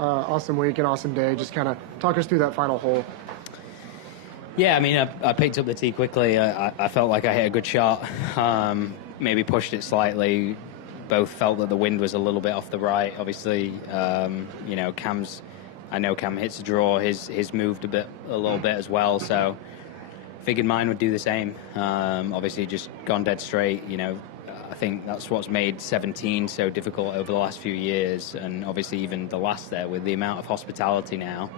awesome week and awesome day. Just kind of talk us through that final hole. Yeah, I mean, I picked up the tee quickly. I felt like I hit a good shot. Maybe pushed it slightly. Both felt that the wind was a little bit off the right. Obviously, I know Cam hits a draw. His moved a little bit as well. So figured mine would do the same. Obviously, just gone dead straight. I think that's what's made 17 so difficult over the last few years, and obviously even the last there with the amount of hospitality now.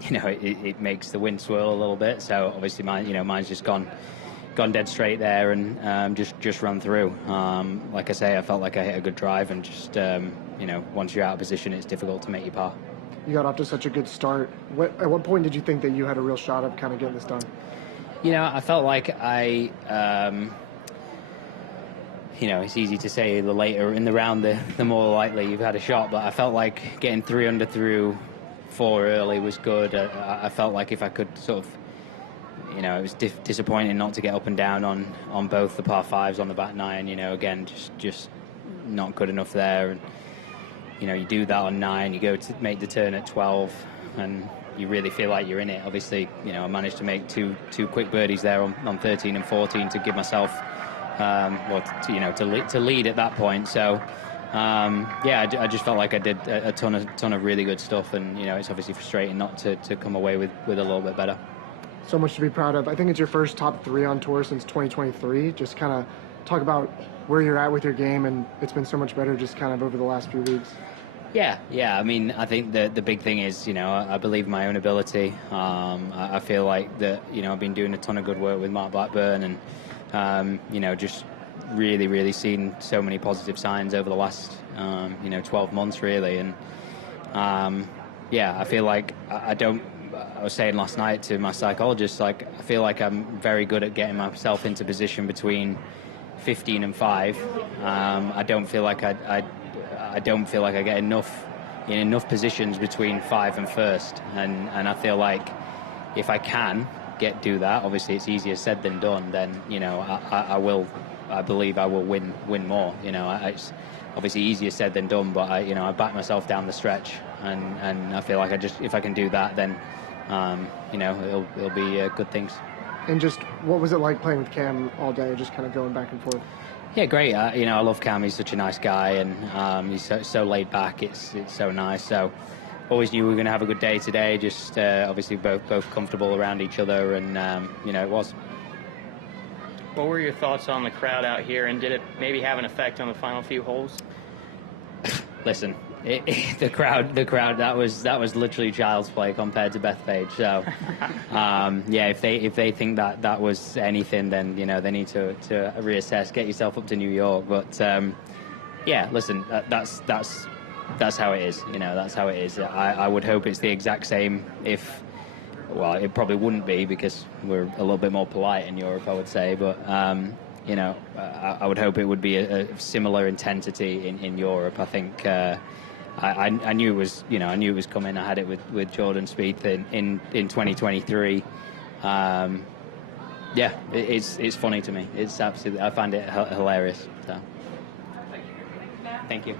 It makes the wind swirl a little bit. So obviously mine's just gone dead straight there and just run through. Like I say, I felt like I hit a good drive, and just once you're out of position, it's difficult to make your par. You got off to such a good start. At what point did you think that you had a real shot of kind of getting this done? I felt like it's easy to say the later in the round, the more likely you've had a shot, but I felt like getting 3 under through 4 early was good. I felt like if I could sort of, it was disappointing not to get up and down on both the par 5s on the back 9, again, just not good enough there. And, you do that on 9, you go to make the turn at 12, and you really feel like you're in it. Obviously, I managed to make two quick birdies there on 13 and 14 to give myself, to lead at that point. So, I just felt like I did a ton of really good stuff, and it's obviously frustrating not to come away with a little bit better. So much to be proud of. I think it's your first top 3 on tour since 2023. Just kind of talk about where you're at with your game, and it's been so much better just kind of over the last few weeks. Yeah. I mean, I think the big thing is, I believe my own ability. I feel like that, I've been doing a ton of good work with Mark Blackburn, and just really, really seen so many positive signs over the last, 12 months, really. And, I feel like I was saying last night to my psychologist, like, I feel like I'm very good at getting myself into position between 15 and 5. I don't feel like I get enough positions between 5 and first, and I feel like if I can do that, obviously it's easier said than done, then I believe I will win more. It's obviously easier said than done, but I back myself down the stretch, and I feel like if I can do that, then it'll be good things. And just what was it like playing with Cam all day, just kind of going back and forth? Yeah, great. I love Cam. He's such a nice guy, and he's so laid back. It's so nice. So always knew we were going to have a good day today. Just obviously both comfortable around each other, and it was. What were your thoughts on the crowd out here, and did it maybe have an effect on the final few holes? Listen, the crowd that was literally child's play compared to Bethpage. So if they think that was anything, then they need to reassess, get yourself up to New York. But listen, that's how it is. That's how it is. I would hope it's the exact same. Well, it probably wouldn't be, because we're a little bit more polite in Europe, I would say, but I would hope it would be a similar intensity in Europe. I think I knew it was coming. I had it with Jordan Spieth in 2023. It's funny to me. It's absolutely, I find it hilarious. So, thank you.